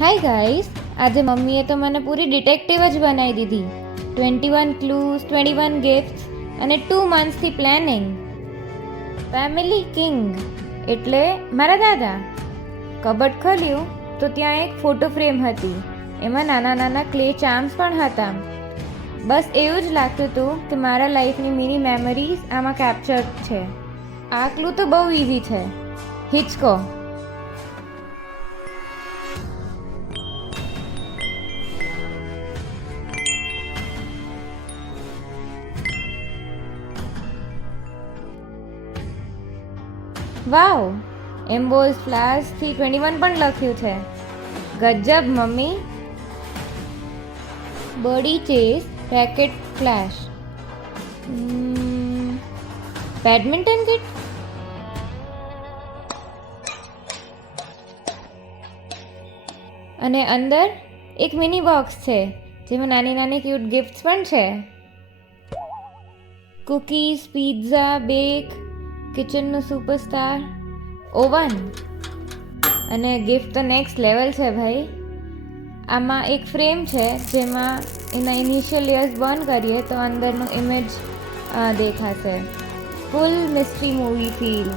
Hi guys, આજે મમ્મીએ તો મને પૂરી ડિટેક્ટિવ જ બનાવી દીધી. 21 ક્લૂઝ, 21 ગિફ્ટ્સ અને 2 મંથ્સથી પ્લાનિંગ. ફેમિલી કિંગ એટલે મારા દાદા. કબટ ખોલ્યું તો ત્યાં એક ફોટો ફ્રેમ હતી. એમાં નાના નાના ક્લે ચાર્મ્સ પણ હતા. બસ એવું જ લાગતું હતું કે મારા લાઈફની મિની મેમરીઝ આમાં કેપ્ચર છે. આ ક્લુ તો બહુ ઇઝી છે. હિચકો. વાવ, એમ્બોઝ ફ્લાવર્સથી 21 પણ લખ્યું છે. ગજબ mummy. Birdie chess racket flash. Badminton kit. અને અંદર એક મિની બોક્સ છે જેમાં નાની નાની ક્યુટ ગિફ્ટ્સ પણ છે. કૂકીઝ, પિઝા, બેક, કિચનનું સુપરસ્ટાર, ઓવન. અને ગિફ્ટ તો નેક્સ્ટ લેવલ છે ભાઈ. આમાં એક ફ્રેમ છે જેમાં એના ઇનિશિયલ યર્સ બર્ન કરીએ તો અંદરનું ઇમેજ દેખાશે. Full mystery movie feel.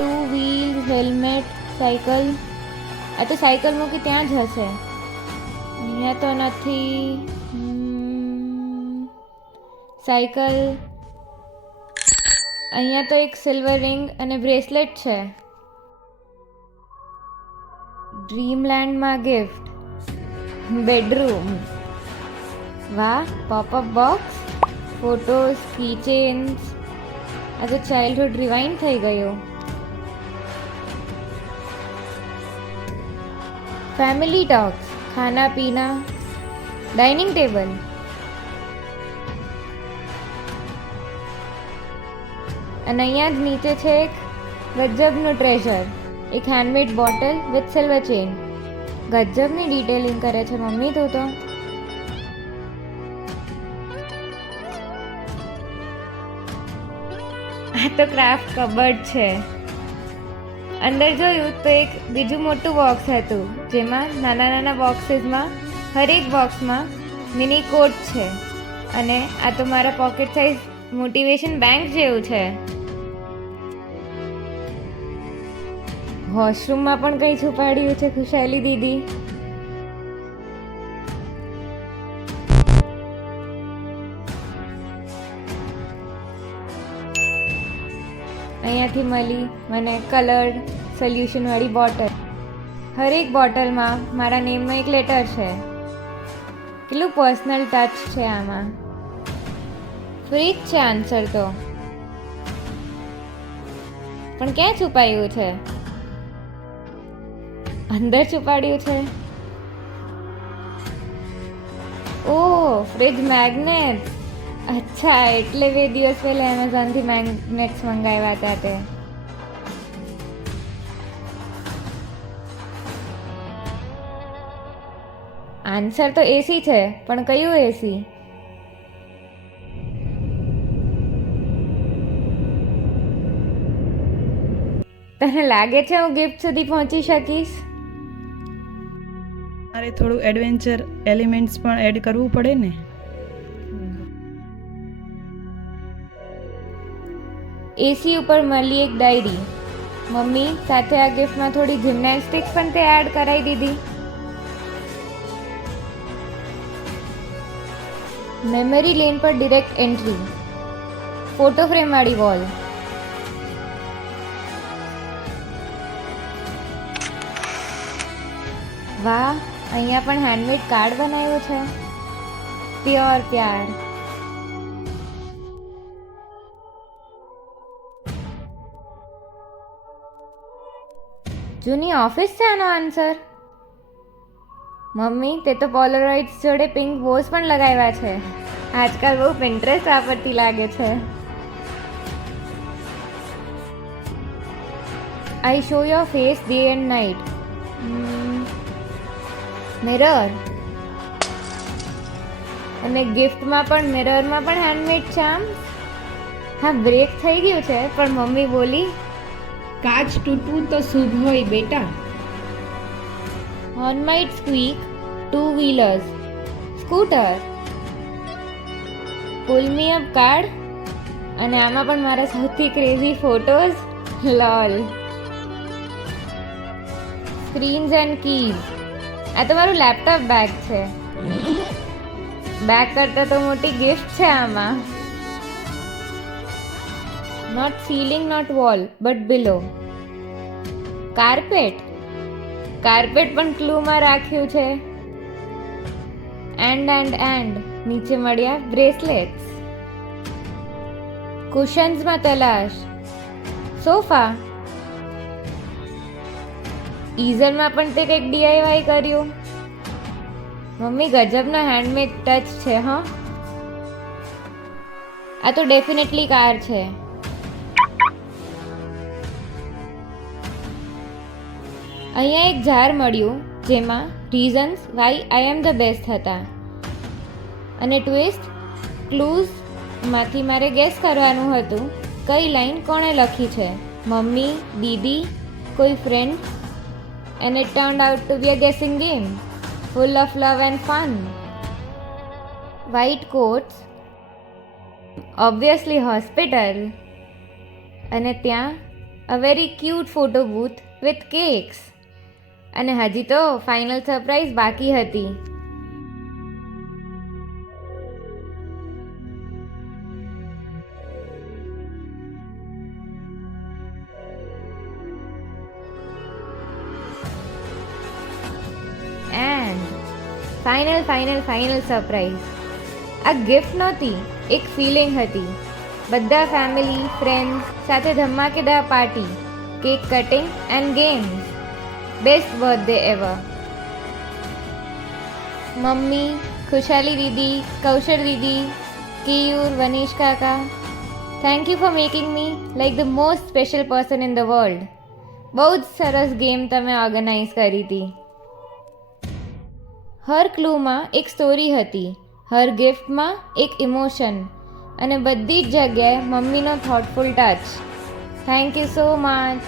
Two wheel, helmet, cycle. આ તો સાયકલ મૂકી ત્યાં જ હશે. અહીંયા તો નથી. સાયકલ. અહીંયા તો એક સિલ્વર રિંગ અને બ્રેસલેટ છે. ડ્રીમલેન્ડમાં ગિફ્ટ. બેડરૂમ. વાહ, પોપઅપ બોક્સ, ફોટોઝ, કીચેન્સ. આ તો ચાઇલ્ડહુડ રિવાઇન્ડ થઈ ગયો. ફેમિલી ટોક્સ, ખાના પીના, ડાઇનિંગ ટેબલ. અને અહીંયા જ નીચે છે એક ગજબનું ટ્રેઝર, એક handmade bottle with silver chain. ગજબની ડિટેલિંગ કરે છે મમ્મી તું તો. આ તો ક્રાફ્ટ કબર્ડ છે. અંદર જોયું તો એક બીજું મોટું બોક્સ હતું જેમાં નાના નાના બોક્સીસમાં હરેક બોક્સમાં મિની કોટ છે. અને આ તો મારા પોકેટ સાઇઝ મોટિવેશન બેંક જેવું છે. વોશરૂમમાં પણ કંઈ છુપાડ્યું છે ખુશાલી દીદી. અહીંયાથી મળી મને કલર્ડ સોલ્યુશનવાળી બોટલ. હરેક બોટલમાં મારા નેમનો એક લેટર છે. કેટલું પર્સનલ ટચ છે આમાં. ફ્રી જ છે આન્સર તો. પણ ક્યાં છુપાયું છે? અંદર છુપાડ્યું છે. ઓહ, ફ્રિજ મેગ્નેટ. અચ્છા, એટલે 2 દિવસ પહેલા એમેઝોનથી મેગ્નેટ્સ મંગાવ્યા હતા તે. આન્સર તો એસી છે, પણ કયું એસી? તને લાગે છે હું ગિફ્ટ સુધી પહોંચી શકીશ? મારે થોડું એડવેન્ચર એલિમેન્ટ્સ પણ એડ કરવું પડે ને. એસી ઉપર મળી એક ડાયરી. મમ્મી સાથે આ ગિફ્ટમાં થોડી જિમ્નેસ્ટિક્સ પણ તે એડ કરાવી દીધી. મેમરી લેન પર ડિરેક્ટ એન્ટ્રી. ફોટો ફ્રેમ વાળી વોલ. વાહ, અહીંયા પણ હેન્ડમેડ કાર્ડ બનાવ્યું છે. પ્યોર પ્યાર. જૂની ઓફિસ છે આનો આન્સર. મમ્મી તે તો પોલરોઇડ્સ જોડે પિંક બોઝ પણ લગાવ્યા છે. આજકાલ બહુ પિન્ટરેસ્ટ વાપરતી લાગે છે. I show your face day and night. Mirror. અને ગિફ્ટમાં પણ મિરરમાં પણ હેન્ડમેડ ચાર્મ. હા, બ્રેક થઈ ગયું છે પણ મમ્મી બોલી, કાચ તૂટવું તો શુભ હોય બેટા. હોર્ન માઇટ સ્ક્વીક, 2 wheelers, સ્કૂટર, પુલ મી અપ કાર્ડ. અને આમાં પણ મારા સૌથી ક્રેઝી ફોટોઝ. લોલ. Screens and keys. આ તો મારું લેપટોપ બેગ છે. બેગ કરતાં તો મોટી ગિફ્ટ છે આમાં. Not ceiling, not wall, but below. Carpet. Carpet પણ ક્લૂમાં રાખ્યું છે. એન્ડ નીચે મળ્યા બ્રેસલેટ્સ. કુશન્સમાં તલાશ. સોફા. ઈઝરમાં પણ તે કંઈક DIY કર્યું. મમ્મી ગજબનો હેન્ડમેડ ટચ છે હા. આ તો ડેફિનેટલી કાર છે. અહીંયા એક જાર મળ્યું જેમાં reasons why I am the best હતા. અને ટ્વિસ્ટ, ક્લૂઝ માંથી મારે ગેસ કરવાનું હતું કઈ લાઈન કોણે લખી છે. મમ્મી, દીદી, કોઈ friend. And it turned out to be a guessing game full of love and fun. White coats, obviously hospital. અને ત્યાં a very cute photo booth with cakes. અને હજી તો ફાઇનલ સરપ્રાઈઝ બાકી હતી. Final surprise. આ gift નહોતી, એક ફિલિંગ હતી. બધા ફેમિલી, ફ્રેન્ડ્સ સાથે ધમાકેદાર party, cake cutting and games. Best birthday ever. Mummy, Khushali દીદી, કૌશલ દીદી, કિયુર, વનીશ કાકા, thank you for making me like the most special person in the world. બહુ જ સરસ ગેમ તમે ઓર્ગેનાઇઝ કરી હતી. હર ક્લૂમાં એક સ્ટોરી હતી, હર ગિફ્ટમાં એક ઇમોશન, અને બધી જ જગ્યાએ મમ્મીનો thoughtful touch. Thank you so much.